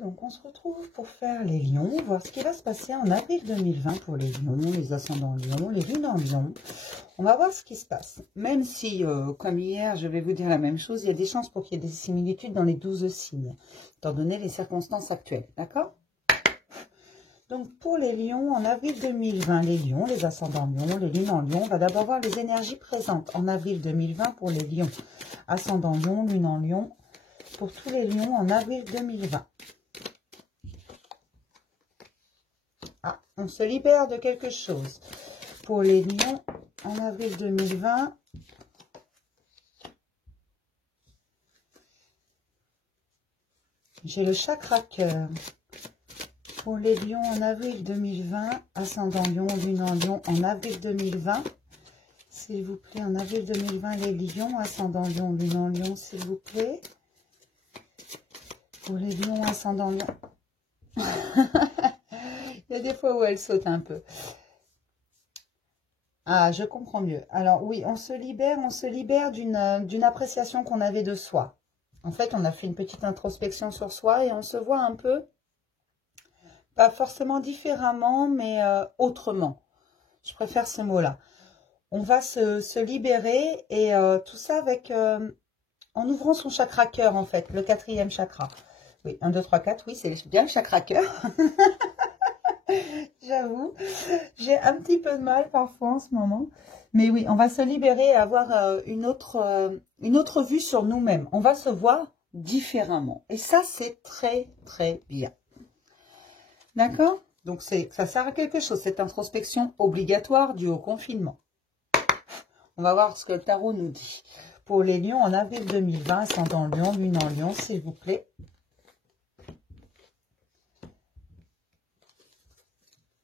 Donc on se retrouve pour faire les lions, voir ce qui va se passer en avril 2020 pour les lions, les ascendants lions, les lunes en lion. On va voir ce qui se passe. Même si, comme hier, je vais vous dire la même chose, il y a des chances pour qu'il y ait des similitudes dans les 12 signes, étant donné les circonstances actuelles. D'accord? Donc pour les lions, en avril 2020, les lions, les ascendants lions, les lunes en lion, on va d'abord voir les énergies présentes en avril 2020 pour les lions. Ascendant lion, lune en lion, pour tous les lions en avril 2020. Ah, on se libère de quelque chose. Pour les lions, en avril 2020, j'ai le chakra cœur. Pour les lions, en avril 2020, ascendant lion, lune en lion, en avril 2020. S'il vous plaît, en avril 2020, les lions, ascendant lion, lune en lion, s'il vous plaît. Pour les lions, ascendant lion. Il y a des fois où elle saute un peu. Ah, je comprends mieux. Alors oui, on se libère d'une appréciation qu'on avait de soi. En fait, on a fait une petite introspection sur soi et on se voit un peu, pas forcément différemment, mais autrement. Je préfère ce mot-là. On va se libérer et tout ça avec en ouvrant son chakra cœur, en fait, le 4e chakra. Oui, 1, 2, 3, 4, oui, c'est bien le chakra cœur. J'avoue, j'ai un petit peu de mal parfois en ce moment. Mais oui, on va se libérer et avoir une autre vue sur nous-mêmes. On va se voir différemment. Et ça, c'est très, très bien. D'accord? Donc, ça sert à quelque chose, cette introspection obligatoire due au confinement. On va voir ce que le tarot nous dit. Pour les lions, en avril 2020, ascendant lion, lune en lion, s'il vous plaît.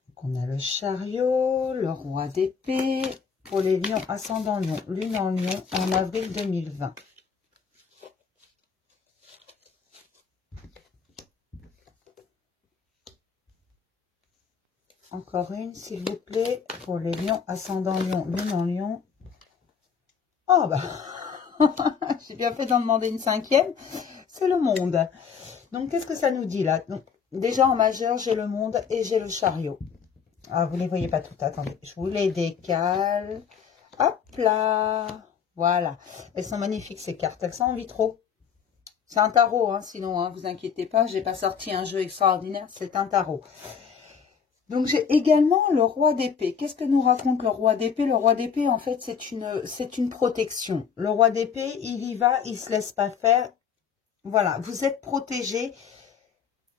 Donc, on a le chariot, le roi d'épée. Pour les lions, ascendant lion, lune en lion, en avril 2020. Encore une, s'il vous plaît. Pour les lions, ascendant lion, lune en lion. Oh, bah, j'ai bien fait d'en demander une 5e. C'est le monde. Donc, qu'est-ce que ça nous dit là? Donc, déjà en majeur, j'ai le monde et j'ai le chariot. Ah, vous ne les voyez pas toutes. Attendez, je vous les décale. Hop là. Voilà. Elles sont magnifiques, ces cartes. Elles sont en vitro. C'est un tarot, hein, sinon, hein, vous inquiétez pas. Je n'ai pas sorti un jeu extraordinaire. C'est un tarot. Donc, j'ai également le roi d'épée. Qu'est-ce que nous raconte le roi d'épée? Le roi d'épée, en fait, c'est une protection. Le roi d'épée, il y va, il ne se laisse pas faire. Voilà, vous êtes protégé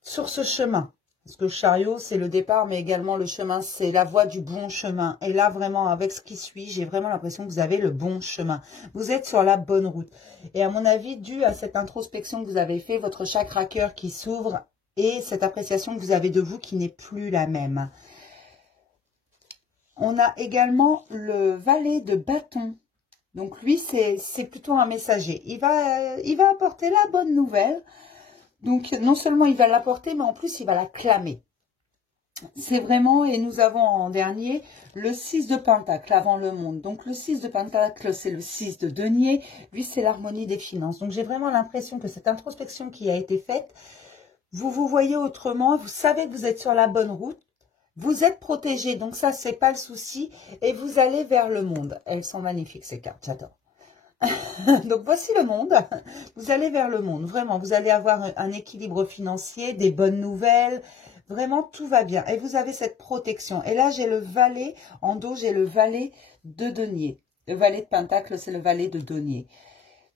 sur ce chemin. Parce que le chariot, c'est le départ, mais également le chemin, c'est la voie du bon chemin. Et là, vraiment, avec ce qui suit, j'ai vraiment l'impression que vous avez le bon chemin. Vous êtes sur la bonne route. Et à mon avis, dû à cette introspection que vous avez fait, votre chakra cœur qui s'ouvre et cette appréciation que vous avez de vous qui n'est plus la même. On a également le valet de bâton. Donc lui, c'est plutôt un messager. Il va apporter la bonne nouvelle. Donc, non seulement il va l'apporter, mais en plus, il va la clamer. C'est vraiment, et nous avons en dernier, le 6 de Pentacle avant le monde. Donc, le 6 de Pentacle, c'est le 6 de denier. Lui, c'est l'harmonie des finances. Donc, j'ai vraiment l'impression que cette introspection qui a été faite, vous vous voyez autrement, vous savez que vous êtes sur la bonne route, vous êtes protégé. Donc, ça, c'est pas le souci. Et vous allez vers le monde. Elles sont magnifiques, ces cartes, j'adore. Donc, voici le monde. Vous allez vers le monde. Vraiment, vous allez avoir un équilibre financier, des bonnes nouvelles. Vraiment, tout va bien. Et vous avez cette protection. Et là, j'ai le valet. En dos, j'ai le valet de denier. Le valet de Pentacle, c'est le valet de denier.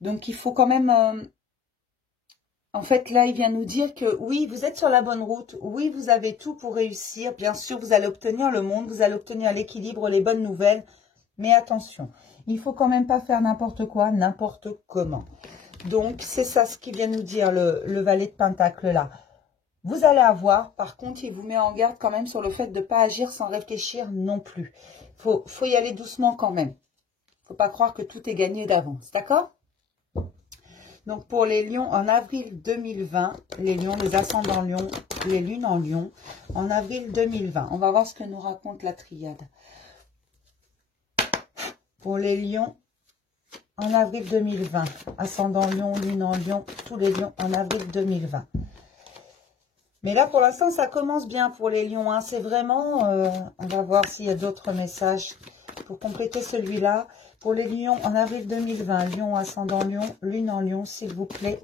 Donc, il faut quand même... En fait, là, il vient nous dire que oui, vous êtes sur la bonne route. Oui, vous avez tout pour réussir. Bien sûr, vous allez obtenir le monde. Vous allez obtenir l'équilibre, les bonnes nouvelles. Mais attention, il ne faut quand même pas faire n'importe quoi, n'importe comment. Donc, c'est ça ce qui vient nous dire le valet de Pentacle là. Vous allez avoir, par contre, il vous met en garde quand même sur le fait de ne pas agir sans réfléchir non plus. Faut y aller doucement quand même. Il ne faut pas croire que tout est gagné d'avance, d'accord? Donc, pour les lions, en avril 2020, les lions, les ascendants lions, les lunes en lion, en avril 2020. On va voir ce que nous raconte la triade. Pour les lions, en avril 2020. Ascendant lion, lune en lion, tous les lions en avril 2020. Mais là, pour l'instant, ça commence bien pour les lions. Hein. C'est vraiment... on va voir s'il y a d'autres messages pour compléter celui-là. Pour les lions, en avril 2020, lion, ascendant lion, lune en lion, s'il vous plaît.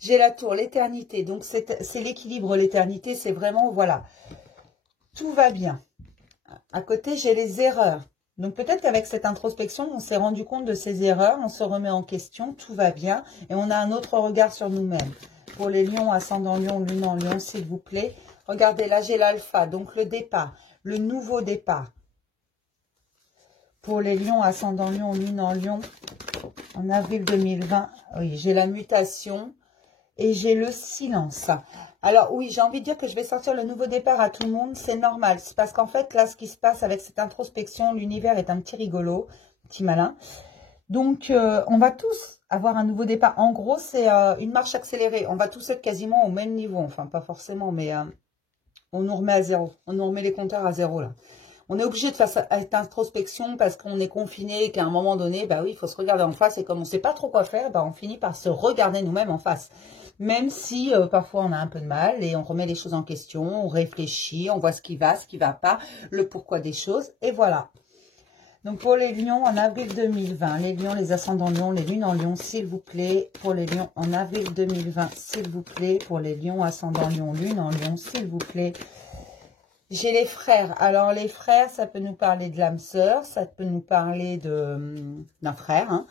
J'ai la tour, l'éternité. Donc, c'est l'équilibre, l'éternité. C'est vraiment, voilà, tout va bien. À côté, j'ai les erreurs. Donc, peut-être qu'avec cette introspection, on s'est rendu compte de ces erreurs. On se remet en question, tout va bien. Et on a un autre regard sur nous-mêmes. Pour les lions, ascendant lion, lune en lion, s'il vous plaît. Regardez, là, j'ai l'alpha. Donc, le départ, le nouveau départ. Pour les lions, ascendant lion, lune en lion, en avril 2020, oui, j'ai la mutation. Et j'ai le silence. Alors oui, j'ai envie de dire que je vais sortir le nouveau départ à tout le monde. C'est normal. C'est parce qu'en fait, là, ce qui se passe avec cette introspection, l'univers est un petit rigolo, un petit malin. Donc, on va tous avoir un nouveau départ. En gros, c'est une marche accélérée. On va tous être quasiment au même niveau. Enfin, pas forcément, mais on nous remet à zéro. On nous remet les compteurs à zéro, là. On est obligé de faire cette introspection parce qu'on est confiné et qu'à un moment donné, bah oui, il faut se regarder en face. Et comme on ne sait pas trop quoi faire, bah, on finit par se regarder nous-mêmes en face. Même si parfois on a un peu de mal et on remet les choses en question, on réfléchit, on voit ce qui va pas, le pourquoi des choses, et voilà. Donc pour les lions en avril 2020, les lions, les ascendants lions, les lunes en lion, s'il vous plaît. Pour les lions en avril 2020, s'il vous plaît. Pour les lions, ascendants lion, lune en lion, s'il vous plaît. J'ai les frères. Alors les frères, ça peut nous parler de l'âme sœur, ça peut nous parler d'un frère, hein.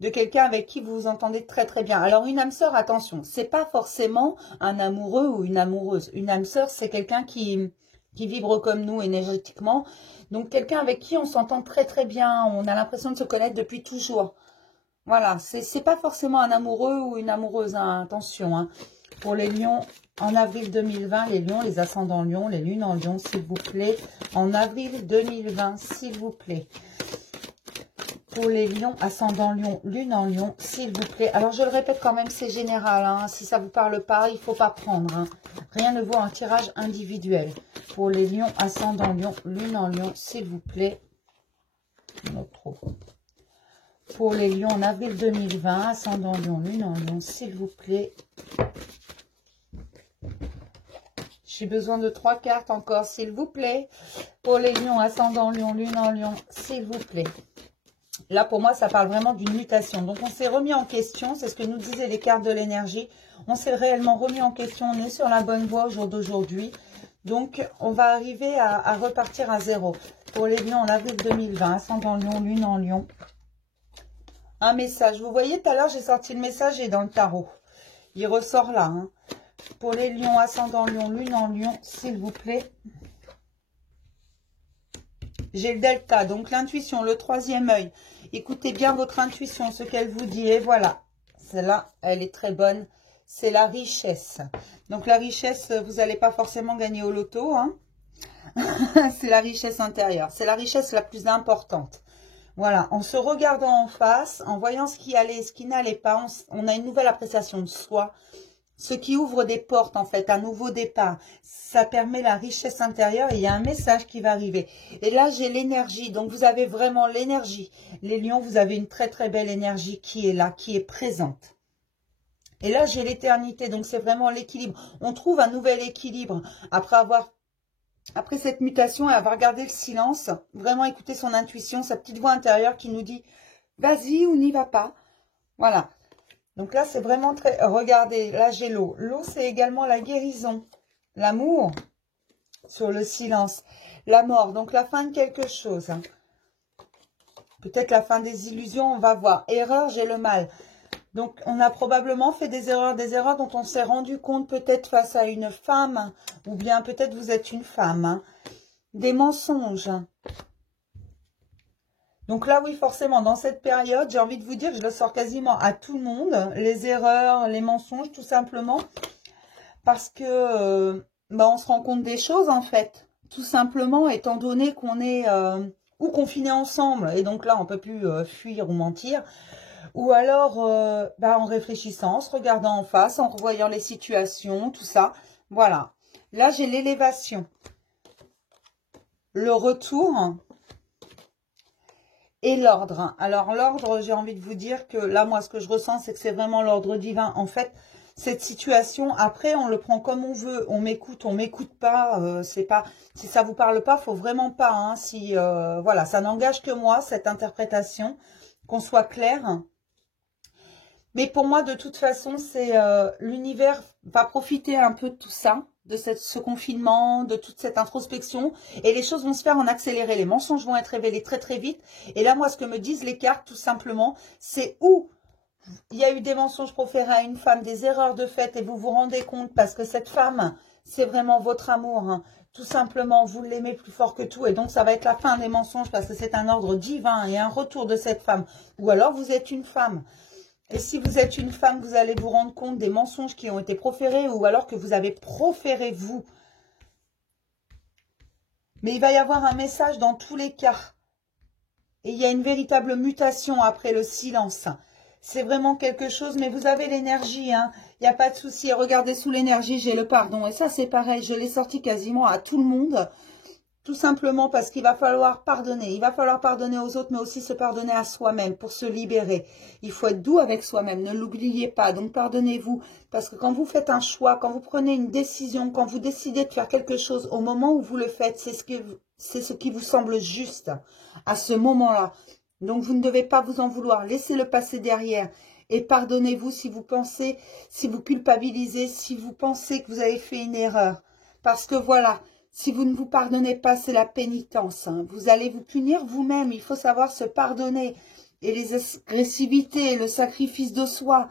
De quelqu'un avec qui vous vous entendez très très bien. Alors une âme sœur, attention, c'est pas forcément un amoureux ou une amoureuse. Une âme sœur, c'est quelqu'un qui vibre comme nous énergétiquement. Donc quelqu'un avec qui on s'entend très très bien, on a l'impression de se connaître depuis toujours. Voilà, c'est pas forcément un amoureux ou une amoureuse, hein, attention. Hein. Pour les lions, en avril 2020, les lions, les ascendants lions, les lunes en lion, s'il vous plaît. En avril 2020, s'il vous plaît. Pour les lions, ascendant lion, lune en lion, s'il vous plaît. Alors, je le répète quand même, c'est général. Hein. Si ça ne vous parle pas, il ne faut pas prendre. Hein. Rien ne vaut un tirage individuel. Pour les lions, ascendant lion, lune en lion, s'il vous plaît. Non, trop. Pour les lions, en avril 2020, ascendant lion, lune en lion, s'il vous plaît. J'ai besoin de 3 cartes encore, s'il vous plaît. Pour les lions, ascendant lion, lune en lion, s'il vous plaît. Là, pour moi, ça parle vraiment d'une mutation. Donc, on s'est remis en question. C'est ce que nous disaient les cartes de l'énergie. On s'est réellement remis en question. On est sur la bonne voie au jour d'aujourd'hui. Donc, on va arriver à repartir à zéro. Pour les lions, en avril 2020, ascendant lion, lune en lion. Un message. Vous voyez, tout à l'heure, j'ai sorti le message et dans le tarot. Il ressort là. Hein. Pour les lions, ascendant lion, lune en lion, s'il vous plaît. J'ai le delta, donc l'intuition, le troisième œil. Écoutez bien votre intuition, ce qu'elle vous dit. Et voilà, celle-là, elle est très bonne. C'est la richesse. Donc la richesse, vous n'allez pas forcément gagner au loto. Hein. C'est la richesse intérieure. C'est la richesse la plus importante. Voilà, en se regardant en face, en voyant ce qui allait et ce qui n'allait pas, on a une nouvelle appréciation de soi. Ce qui ouvre des portes, en fait, un nouveau départ. Ça permet la richesse intérieure et il y a un message qui va arriver. Et là, j'ai l'énergie. Donc, vous avez vraiment l'énergie. Les lions, vous avez une très, très belle énergie qui est là, qui est présente. Et là, j'ai l'éternité. Donc, c'est vraiment l'équilibre. On trouve un nouvel équilibre après cette mutation et avoir gardé le silence. Vraiment écouter son intuition, sa petite voix intérieure qui nous dit « Vas-y ou n'y va pas ». Voilà. Donc là, c'est vraiment très... Regardez, là, j'ai l'eau. L'eau, c'est également la guérison. L'amour sur le silence. La mort, donc la fin de quelque chose. Hein. Peut-être la fin des illusions, on va voir. Erreur, j'ai le mal. Donc, on a probablement fait des erreurs dont on s'est rendu compte peut-être face à une femme. Ou bien peut-être vous êtes une femme. Hein. Des mensonges. Donc là, oui, forcément, dans cette période, j'ai envie de vous dire que je le sors quasiment à tout le monde. Les erreurs, les mensonges, tout simplement. Parce que on se rend compte des choses, en fait. Tout simplement, étant donné qu'on est ou confinés ensemble. Et donc là, on ne peut plus fuir ou mentir. Ou alors, en réfléchissant, en se regardant en face, en revoyant les situations, tout ça. Voilà. Là, j'ai l'élévation. Le retour... et l'ordre. Alors l'ordre, j'ai envie de vous dire que là, moi, ce que je ressens, c'est que c'est vraiment l'ordre divin. En fait, cette situation, après, on le prend comme on veut. On m'écoute pas. C'est pas, si ça vous parle pas, faut vraiment pas. Hein, si voilà, ça n'engage que moi, cette interprétation, qu'on soit clair. Mais pour moi, de toute façon, c'est l'univers va profiter un peu de tout ça, de ce confinement, de toute cette introspection. Et les choses vont se faire en accéléré. Les mensonges vont être révélés très très vite. Et là, moi, ce que me disent les cartes, tout simplement, c'est où il y a eu des mensonges proférés à une femme, des erreurs de fait, et vous vous rendez compte parce que cette femme, c'est vraiment votre amour. Hein. Tout simplement, vous l'aimez plus fort que tout. Et donc, ça va être la fin des mensonges parce que c'est un ordre divin et un retour de cette femme. Ou alors, vous êtes une femme. Et si vous êtes une femme, vous allez vous rendre compte des mensonges qui ont été proférés ou alors que vous avez proféré vous. Mais il va y avoir un message dans tous les cas. Et il y a une véritable mutation après le silence. C'est vraiment quelque chose, mais vous avez l'énergie, hein. Il n'y a pas de souci. Regardez, sous l'énergie, j'ai le pardon. Et ça, c'est pareil, je l'ai sorti quasiment à tout le monde. Tout simplement parce qu'il va falloir pardonner. Il va falloir pardonner aux autres, mais aussi se pardonner à soi-même pour se libérer. Il faut être doux avec soi-même, ne l'oubliez pas. Donc pardonnez-vous, parce que quand vous faites un choix, quand vous prenez une décision, quand vous décidez de faire quelque chose, au moment où vous le faites, c'est ce qui vous semble juste à ce moment-là. Donc vous ne devez pas vous en vouloir. Laissez-le passer derrière. Et pardonnez-vous si vous pensez, si vous culpabilisez, si vous pensez que vous avez fait une erreur. Parce que voilà... Si vous ne vous pardonnez pas, c'est la pénitence. Hein. Vous allez vous punir vous-même. Il faut savoir se pardonner. Et les agressivités, le sacrifice de soi.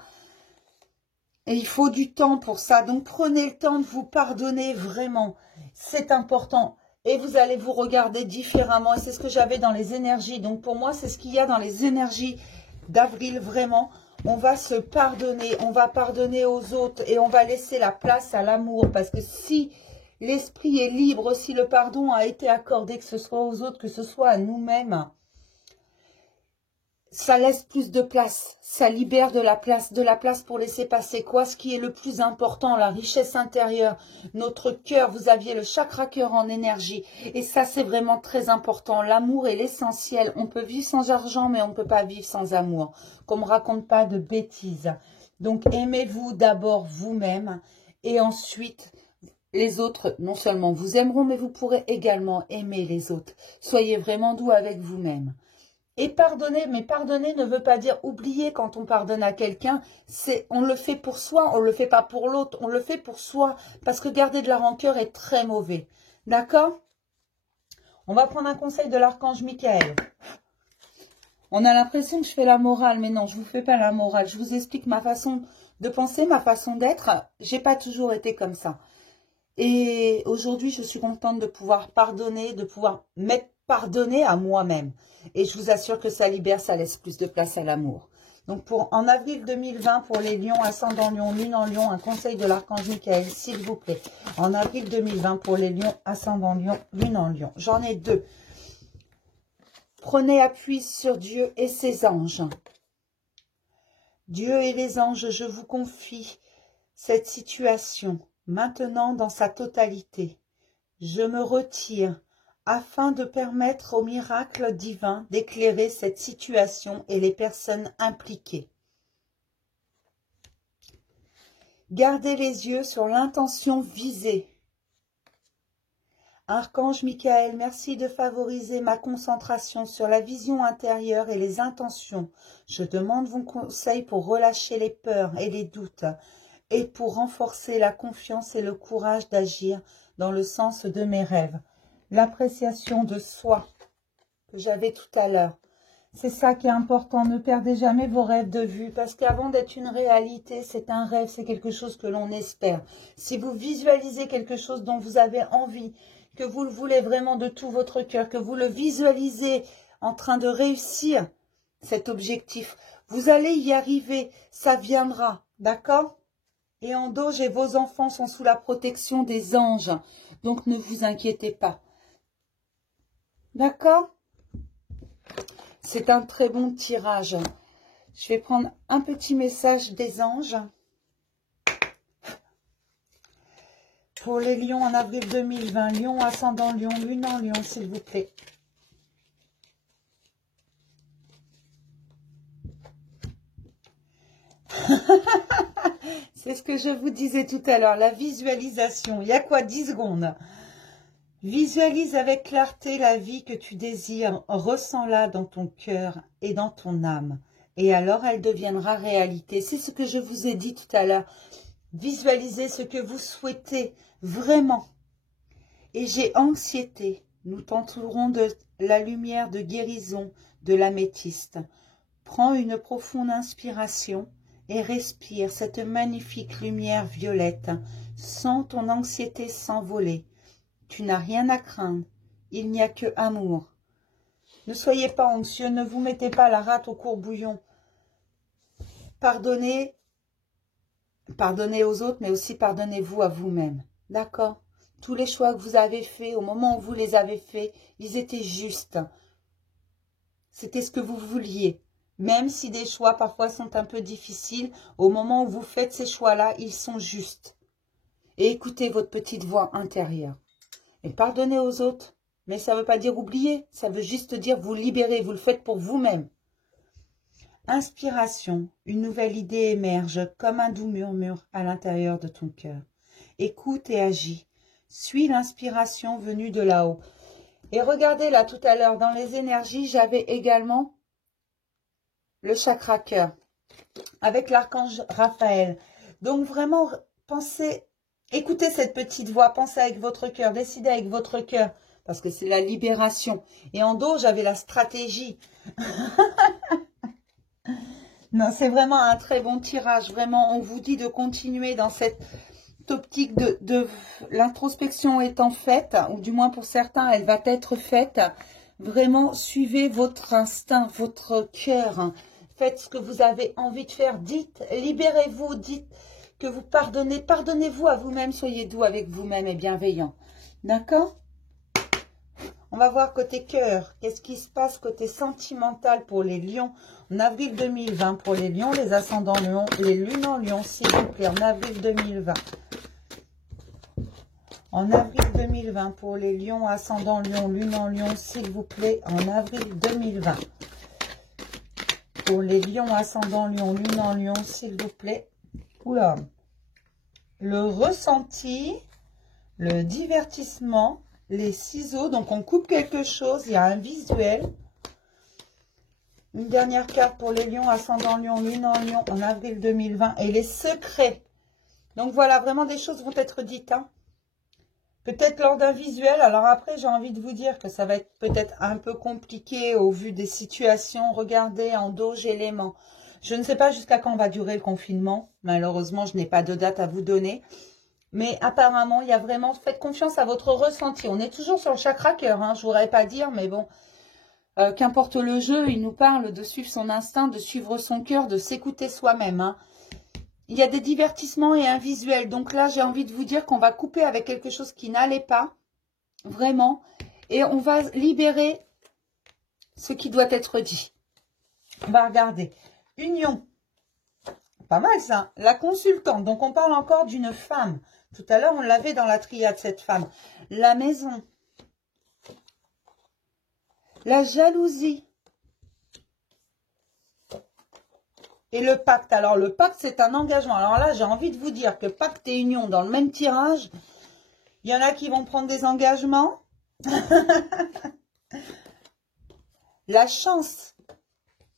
Et il faut du temps pour ça. Donc prenez le temps de vous pardonner vraiment. C'est important. Et vous allez vous regarder différemment. Et c'est ce que j'avais dans les énergies. Donc pour moi, c'est ce qu'il y a dans les énergies d'avril vraiment. On va se pardonner. On va pardonner aux autres. Et on va laisser la place à l'amour. Parce que si... l'esprit est libre, si le pardon a été accordé, que ce soit aux autres, que ce soit à nous-mêmes. Ça laisse plus de place, ça libère de la place pour laisser passer quoi? Ce qui est le plus important, la richesse intérieure, notre cœur, vous aviez le chakra cœur en énergie. Et ça, c'est vraiment très important. L'amour est l'essentiel. On peut vivre sans argent, mais on ne peut pas vivre sans amour. Qu'on ne me raconte pas de bêtises. Donc, aimez-vous d'abord vous-même et ensuite... les autres, non seulement vous aimeront, mais vous pourrez également aimer les autres. Soyez vraiment doux avec vous-même. Et pardonner, mais pardonner ne veut pas dire oublier quand on pardonne à quelqu'un. On le fait pour soi, on ne le fait pas pour l'autre, on le fait pour soi. Parce que garder de la rancœur est très mauvais. D'accord? On va prendre un conseil de l'archange Michael. On a l'impression que je fais la morale, mais non, je ne vous fais pas la morale. Je vous explique ma façon de penser, ma façon d'être. J'ai pas toujours été comme ça. Et aujourd'hui, je suis contente de pouvoir pardonner, de pouvoir m'être pardonné à moi-même. Et je vous assure que ça libère, ça laisse plus de place à l'amour. Donc, en avril 2020, pour les lions, ascendant lion, lune en lion, un conseil de l'archange Michael, s'il vous plaît. En avril 2020, pour les lions, ascendant lion, lune en lion. J'en ai deux. Prenez appui sur Dieu et ses anges. Dieu et les anges, je vous confie cette situation. Maintenant, dans sa totalité, je me retire afin de permettre au miracle divin d'éclairer cette situation et les personnes impliquées. Gardez les yeux sur l'intention visée. Archange Michael, merci de favoriser ma concentration sur la vision intérieure et les intentions. Je demande vos conseils pour relâcher les peurs et les doutes, et pour renforcer la confiance et le courage d'agir dans le sens de mes rêves. L'appréciation de soi que j'avais tout à l'heure. C'est ça qui est important, ne perdez jamais vos rêves de vue, parce qu'avant d'être une réalité, c'est un rêve, c'est quelque chose que l'on espère. Si vous visualisez quelque chose dont vous avez envie, que vous le voulez vraiment de tout votre cœur, que vous le visualisez en train de réussir cet objectif, vous allez y arriver, ça viendra, d'accord ? Et en dos, j'ai vos enfants sont sous la protection des anges. Donc, ne vous inquiétez pas. D'accord? C'est un très bon tirage. Je vais prendre un petit message des anges. Pour les lions en avril 2020. Lion, ascendant lion, lune en lion, s'il vous plaît. C'est ce que je vous disais tout à l'heure, la visualisation. Il y a quoi, 10 secondes? Visualise avec clarté la vie que tu désires, ressens-la dans ton cœur et dans ton âme. Et alors elle deviendra réalité. C'est ce que je vous ai dit tout à l'heure. Visualisez ce que vous souhaitez vraiment. Et j'ai anxiété. Nous t'entourons de la lumière de guérison de l'améthyste. Prends une profonde inspiration et respire cette magnifique lumière violette. Sens ton anxiété s'envoler. Tu n'as rien à craindre. Il n'y a que amour. Ne soyez pas anxieux, ne vous mettez pas la rate au courbouillon. Pardonnez, pardonnez aux autres, mais aussi pardonnez-vous à vous-même. D'accord? Tous les choix que vous avez faits, au moment où vous les avez faits, ils étaient justes. C'était ce que vous vouliez. Même si des choix parfois sont un peu difficiles, au moment où vous faites ces choix-là, ils sont justes. Et écoutez votre petite voix intérieure. Et pardonnez aux autres. Mais ça ne veut pas dire oublier, ça veut juste dire vous libérer, vous le faites pour vous-même. Inspiration, une nouvelle idée émerge comme un doux murmure à l'intérieur de ton cœur. Écoute et agis. Suis l'inspiration venue de là-haut. Et regardez là tout à l'heure, dans les énergies, j'avais également le chakra cœur avec l'archange Raphaël. Donc vraiment, pensez, écoutez cette petite voix, pensez avec votre cœur, décidez avec votre cœur, parce que c'est la libération. Et en dos, j'avais la stratégie. Non, c'est vraiment un très bon tirage. Vraiment, on vous dit de continuer dans cette optique de l'introspection étant faite, ou du moins pour certains, elle va être faite. Vraiment, suivez votre instinct, votre cœur. Faites ce que vous avez envie de faire. Dites, libérez-vous, dites que vous pardonnez. Pardonnez-vous à vous-même, soyez doux avec vous-même et bienveillant. D'accord? On va voir côté cœur. Qu'est-ce qui se passe côté sentimental pour les lions en avril 2020? Pour les lions, les ascendants lions, les lunes en lion, s'il vous plaît, en avril 2020. En avril 2020, pour les lions, ascendant lion, lune en lion, s'il vous plaît, en avril 2020. Pour les lions, ascendant lion, lune en lion, s'il vous plaît. Oula. Le ressenti, le divertissement, les ciseaux. Donc, on coupe quelque chose, il y a un visuel. Une dernière carte pour les lions, ascendant lion, lune en lion, en avril 2020. Et les secrets. Donc, voilà, vraiment des choses vont être dites, hein. Peut-être lors d'un visuel. Alors après, j'ai envie de vous dire que ça va être peut-être un peu compliqué au vu des situations. Regardez, en dos, j'ai l'aimant. Je ne sais pas jusqu'à quand va durer le confinement. Malheureusement, je n'ai pas de date à vous donner. Mais apparemment, il y a vraiment... Faites confiance à votre ressenti. On est toujours sur le chakra cœur, hein, je ne voudrais pas dire, mais bon. Qu'importe le jeu, il nous parle de suivre son instinct, de suivre son cœur, de s'écouter soi-même, hein. Il y a des divertissements et un visuel. Donc là, j'ai envie de vous dire qu'on va couper avec quelque chose qui n'allait pas. Vraiment. Et on va libérer ce qui doit être dit. On va regarder. Union. Pas mal ça. La consultante. Donc on parle encore d'une femme. Tout à l'heure, on l'avait dans la triade, cette femme. La maison. La jalousie. Et le pacte. Alors, le pacte, c'est un engagement. Alors là, j'ai envie de vous dire que pacte et union, dans le même tirage, il y en a qui vont prendre des engagements. La chance.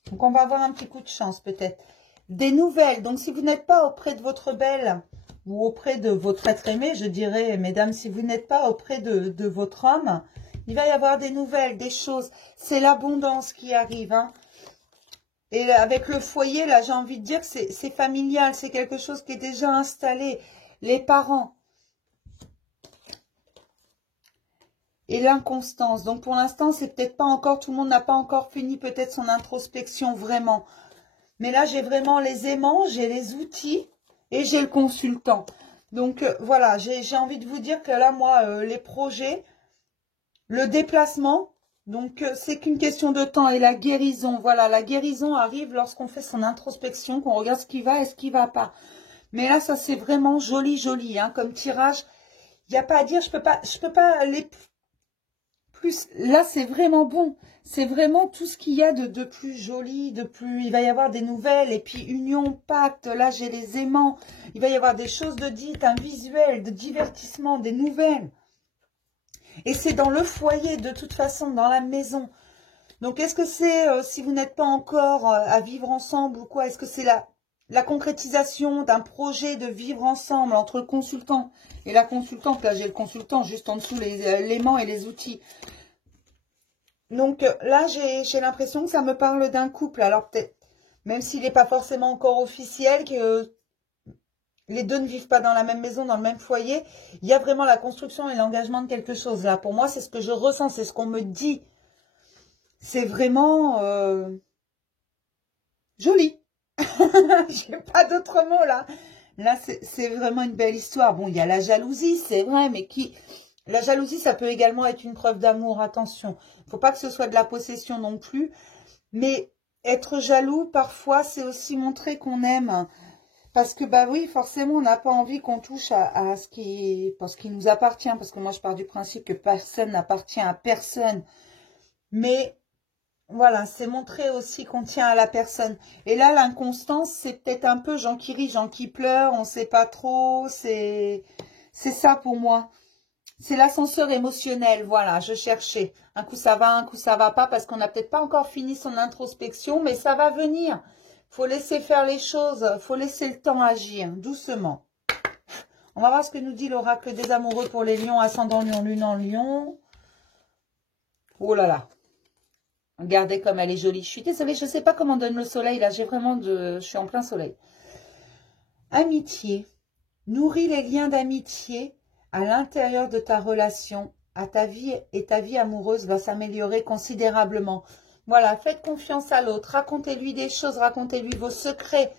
Donc, on va avoir un petit coup de chance, peut-être. Des nouvelles. Donc, si vous n'êtes pas auprès de votre belle ou auprès de votre être aimé, je dirais, mesdames, si vous n'êtes pas auprès de votre homme, il va y avoir des nouvelles, des choses. C'est l'abondance qui arrive, hein. Et avec le foyer, là, j'ai envie de dire que c'est familial, c'est quelque chose qui est déjà installé. Les parents. Et l'inconstance. Donc, pour l'instant, c'est peut-être pas encore, tout le monde n'a pas encore fini peut-être son introspection vraiment. Mais là, j'ai vraiment les aimants, j'ai les outils et j'ai le consultant. Donc, voilà, j'ai envie de vous dire que là, moi, les projets, le déplacement... Donc, c'est qu'une question de temps. Et la guérison, voilà, la guérison arrive lorsqu'on fait son introspection, qu'on regarde ce qui va et ce qui ne va pas. Mais là, ça, c'est vraiment joli, joli, hein, comme tirage. Il n'y a pas à dire, je peux pas plus, là, c'est vraiment bon. C'est vraiment tout ce qu'il y a de plus joli, de plus... Il va y avoir des nouvelles, et puis union, pacte, là, j'ai les aimants. Il va y avoir des choses de dites, un visuel, de divertissement, des nouvelles. Et c'est dans le foyer, de toute façon, dans la maison. Donc, est-ce que c'est, si vous n'êtes pas encore à vivre ensemble ou quoi, est-ce que c'est la concrétisation d'un projet de vivre ensemble entre le consultant et la consultante? Là, j'ai le consultant juste en dessous, les éléments et les outils. Donc là, j'ai l'impression que ça me parle d'un couple. Alors peut-être, même s'il n'est pas forcément encore officiel, que les deux ne vivent pas dans la même maison, dans le même foyer, il y a vraiment la construction et l'engagement de quelque chose. Là, pour moi, c'est ce que je ressens, c'est ce qu'on me dit. C'est vraiment joli. J'ai pas d'autres mots là. Là, c'est vraiment une belle histoire. Bon, il y a la jalousie, c'est vrai, mais la jalousie, ça peut également être une preuve d'amour, attention. Il ne faut pas que ce soit de la possession non plus. Mais être jaloux, parfois, c'est aussi montrer qu'on aime. Parce que, bah oui, forcément, on n'a pas envie qu'on touche à ce qui nous appartient. Parce que moi, je pars du principe que personne n'appartient à personne. Mais voilà, c'est montrer aussi qu'on tient à la personne. Et là, l'inconstance, c'est peut-être un peu gens qui rient, gens qui pleurent, on ne sait pas trop. C'est ça pour moi. C'est l'ascenseur émotionnel, voilà, je cherchais. Un coup ça va, un coup ça va pas, parce qu'on n'a peut-être pas encore fini son introspection, mais ça va venir. Faut laisser faire les choses, faut laisser le temps agir, doucement. On va voir ce que nous dit l'oracle des amoureux pour les lions, ascendant lion, lune en lion. Oh là là. Regardez comme elle est jolie. Je suis désolée, je ne sais pas comment donne le soleil, là, je suis en plein soleil. Amitié. Nourris les liens d'amitié à l'intérieur de ta relation, à ta vie, et ta vie amoureuse va s'améliorer considérablement. Voilà, faites confiance à l'autre, racontez-lui des choses, racontez-lui vos secrets,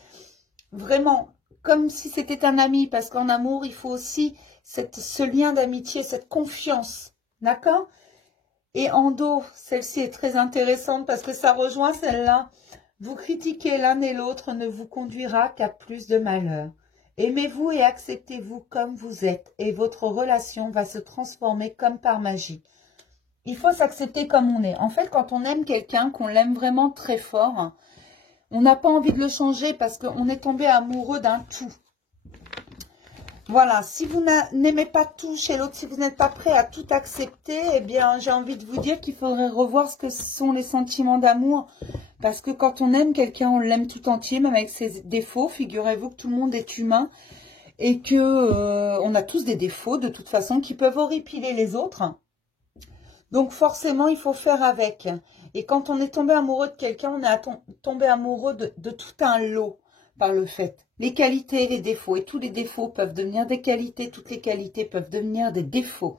vraiment, comme si c'était un ami, parce qu'en amour, il faut aussi ce lien d'amitié, cette confiance, d'accord? Et en dos, celle-ci est très intéressante parce que ça rejoint celle-là. Vous critiquer l'un et l'autre ne vous conduira qu'à plus de malheur. Aimez-vous et acceptez-vous comme vous êtes et votre relation va se transformer comme par magie. Il faut s'accepter comme on est. En fait, quand on aime quelqu'un, qu'on l'aime vraiment très fort, on n'a pas envie de le changer parce qu'on est tombé amoureux d'un tout. Voilà, si vous n'aimez pas tout chez l'autre, si vous n'êtes pas prêt à tout accepter, eh bien, j'ai envie de vous dire qu'il faudrait revoir ce que sont les sentiments d'amour. Parce que quand on aime quelqu'un, on l'aime tout entier, même avec ses défauts. Figurez-vous que tout le monde est humain et que on a tous des défauts, de toute façon, qui peuvent horripiler les autres. Donc, forcément, il faut faire avec. Et quand on est tombé amoureux de quelqu'un, on est tombé amoureux de tout un lot par le fait. Les qualités et les défauts. Et tous les défauts peuvent devenir des qualités. Toutes les qualités peuvent devenir des défauts.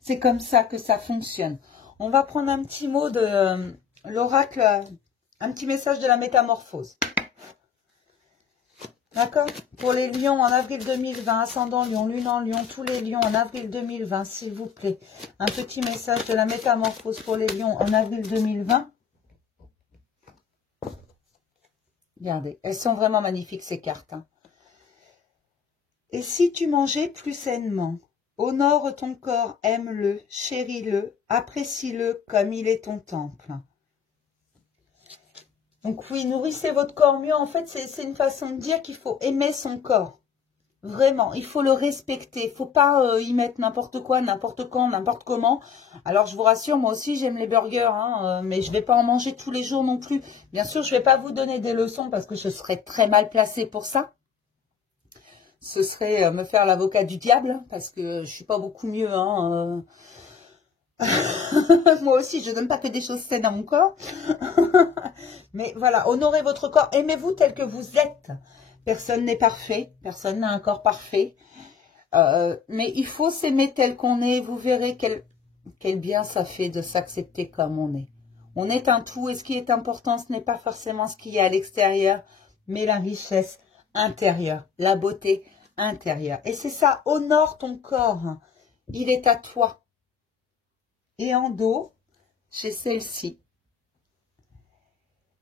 C'est comme ça que ça fonctionne. On va prendre un petit mot de l'oracle, un petit message de la métamorphose. D'accord? Pour les lions en avril 2020, ascendant lion, lune en lion, tous les lions en avril 2020, s'il vous plaît. Un petit message de la métamorphose pour les lions en avril 2020. Regardez, elles sont vraiment magnifiques ces cartes. Hein. Et si tu mangeais plus sainement, honore ton corps, aime-le, chéris-le, apprécie-le comme il est ton temple. Donc oui, nourrissez votre corps mieux. En fait, c'est une façon de dire qu'il faut aimer son corps. Vraiment, il faut le respecter. Il ne faut pas y mettre n'importe quoi, n'importe quand, n'importe comment. Alors, je vous rassure, moi aussi, j'aime les burgers, hein, mais je ne vais pas en manger tous les jours non plus. Bien sûr, je ne vais pas vous donner des leçons parce que je serais très mal placée pour ça. Ce serait me faire l'avocat du diable parce que je ne suis pas beaucoup mieux. Hein, moi aussi, je ne donne pas que des choses saines à mon corps. Mais voilà, honorez votre corps. Aimez-vous tel que vous êtes. Personne n'est parfait. Personne n'a un corps parfait. Mais il faut s'aimer tel qu'on est. Vous verrez quel bien ça fait de s'accepter comme on est. On est un tout. Et ce qui est important, ce n'est pas forcément ce qu'il y a à l'extérieur, mais la richesse intérieure, la beauté intérieure. Et c'est ça, honore ton corps. Il est à toi. Et en dos, j'ai celle-ci.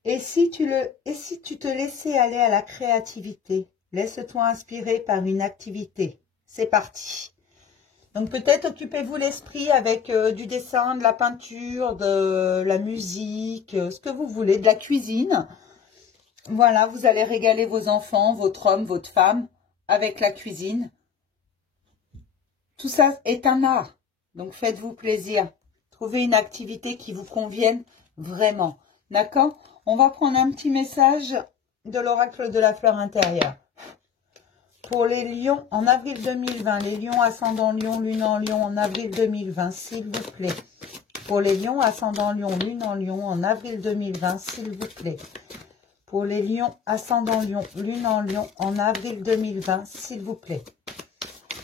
Et si tu te laissais aller à la créativité, laisse-toi inspirer par une activité. C'est parti. Donc peut-être occupez-vous l'esprit avec du dessin, de la peinture, de la musique, ce que vous voulez, de la cuisine. Voilà, vous allez régaler vos enfants, votre homme, votre femme avec la cuisine. Tout ça est un art, donc faites-vous plaisir. Trouvez une activité qui vous convienne vraiment. D'accord? On va prendre un petit message de l'oracle de la fleur intérieure. Pour les lions en avril 2020, les lions ascendant lion, lune en lion en avril 2020, s'il vous plaît. Pour les lions ascendant lion, lune en lion en avril 2020, s'il vous plaît. Pour les lions ascendant lion, lune en lion en avril 2020, s'il vous plaît.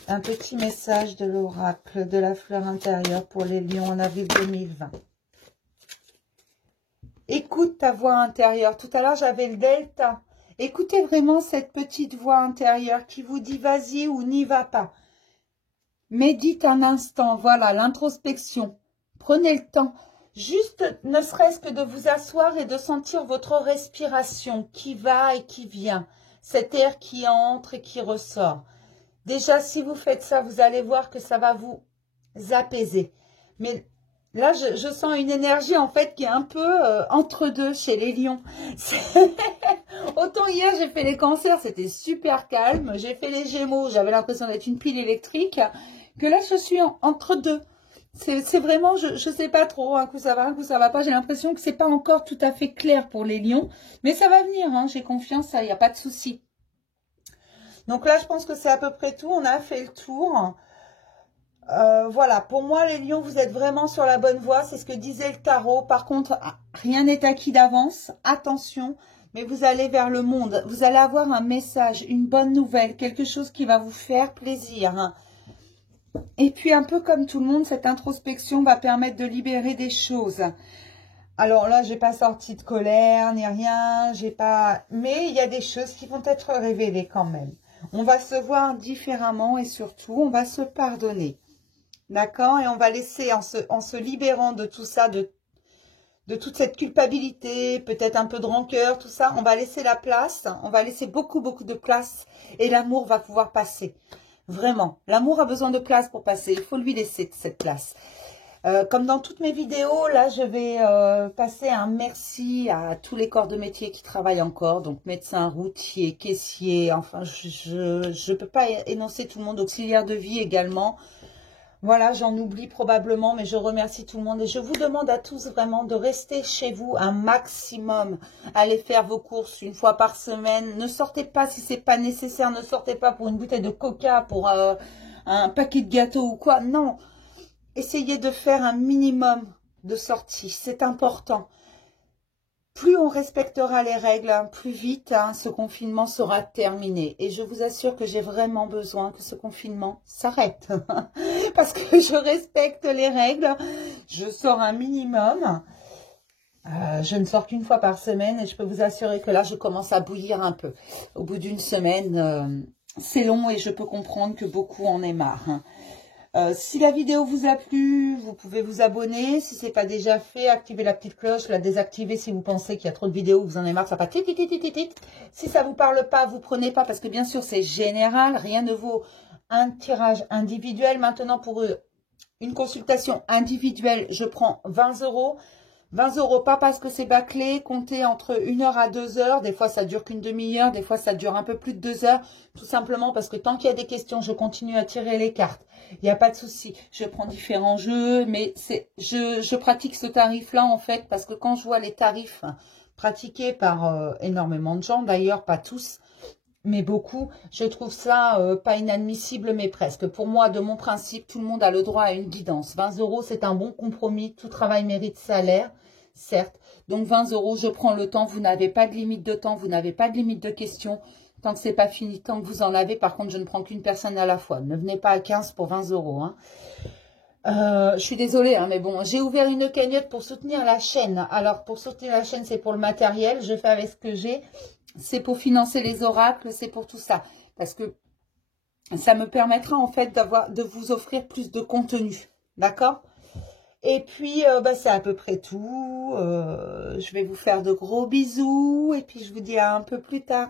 Un petit message de l'oracle de la fleur intérieure pour les lions en avril 2020. Écoute ta voix intérieure. Tout à l'heure, j'avais le delta. Écoutez vraiment cette petite voix intérieure qui vous dit vas-y ou n'y va pas. Médite un instant. Voilà, l'introspection. Prenez le temps. Juste, ne serait-ce que de vous asseoir et de sentir votre respiration qui va et qui vient. Cet air qui entre et qui ressort. Déjà, si vous faites ça, vous allez voir que ça va vous apaiser. Mais là, je sens une énergie, en fait, qui est un peu entre deux chez les lions. Autant hier, j'ai fait les cancers, c'était super calme. J'ai fait les gémeaux, j'avais l'impression d'être une pile électrique. Que là, je suis entre deux. C'est vraiment, je sais pas trop, un coup ça va pas. J'ai l'impression que c'est pas encore tout à fait clair pour les lions. Mais ça va venir, hein, j'ai confiance, il n'y a pas de souci. Donc là, je pense que c'est à peu près tout. On a fait le tour. Voilà, pour moi, les lions, vous êtes vraiment sur la bonne voie. C'est ce que disait le tarot. Par contre, rien n'est acquis d'avance. Attention, mais vous allez vers le monde. Vous allez avoir un message, une bonne nouvelle, quelque chose qui va vous faire plaisir. Et puis, un peu comme tout le monde, cette introspection va permettre de libérer des choses. Alors là, j'ai pas sorti de colère, ni rien. Mais il y a des choses qui vont être révélées quand même. On va se voir différemment et surtout, on va se pardonner. D'accord? Et on va laisser, en se libérant de tout ça, de toute cette culpabilité, peut-être un peu de rancœur, tout ça, on va laisser la place, on va laisser beaucoup, beaucoup de place et l'amour va pouvoir passer. Vraiment, l'amour a besoin de place pour passer, il faut lui laisser cette place. Comme dans toutes mes vidéos, là, je vais passer un merci à tous les corps de métier qui travaillent encore. Donc, médecins, routiers, caissiers, enfin, je peux pas énoncer tout le monde, auxiliaire de vie également. Voilà, j'en oublie probablement, mais je remercie tout le monde. Et je vous demande à tous vraiment de rester chez vous un maximum. Allez faire vos courses une fois par semaine. Ne sortez pas si c'est pas nécessaire. Ne sortez pas pour une bouteille de coca, pour un paquet de gâteaux ou quoi. Non. Essayez de faire un minimum de sorties, c'est important. Plus on respectera les règles, plus vite ce confinement sera terminé. Et je vous assure que j'ai vraiment besoin que ce confinement s'arrête. Parce que je respecte les règles, je sors un minimum. Je ne sors qu'une fois par semaine et je peux vous assurer que là, je commence à bouillir un peu. Au bout d'une semaine, c'est long et je peux comprendre que beaucoup en aient marre. Si la vidéo vous a plu, vous pouvez vous abonner. Si ce n'est pas déjà fait, activez la petite cloche, la désactivez si vous pensez qu'il y a trop de vidéos, vous en avez marre, ça va tit. Si ça ne vous parle pas, vous prenez pas parce que bien sûr c'est général, rien ne vaut un tirage individuel. Maintenant pour une consultation individuelle, je prends 20 €. 20 € pas parce que c'est bâclé, comptez entre 1 heure à 2 heures, des fois ça dure qu'une demi-heure, des fois ça dure un peu plus de 2 heures, tout simplement parce que tant qu'il y a des questions, je continue à tirer les cartes. Il n'y a pas de souci, je prends différents jeux, mais je pratique ce tarif-là en fait, parce que quand je vois les tarifs pratiqués par énormément de gens, d'ailleurs pas tous, mais beaucoup, je trouve ça pas inadmissible, mais presque. Pour moi, de mon principe, tout le monde a le droit à une guidance. 20 €, c'est un bon compromis. Tout travail mérite salaire, certes. Donc 20 €, je prends le temps. Vous n'avez pas de limite de temps, vous n'avez pas de limite de questions. Tant que c'est pas fini, tant que vous en avez. Par contre, je ne prends qu'une personne à la fois. Ne venez pas à 15 pour 20 €. Hein. Je suis désolée, hein, mais bon, j'ai ouvert une cagnotte pour soutenir la chaîne. Alors, pour soutenir la chaîne, c'est pour le matériel. Je fais avec ce que j'ai. C'est pour financer les oracles, c'est pour tout ça. Parce que ça me permettra en fait de vous offrir plus de contenu. D'accord? Et puis, c'est à peu près tout. Je vais vous faire de gros bisous. Et puis, je vous dis à un peu plus tard.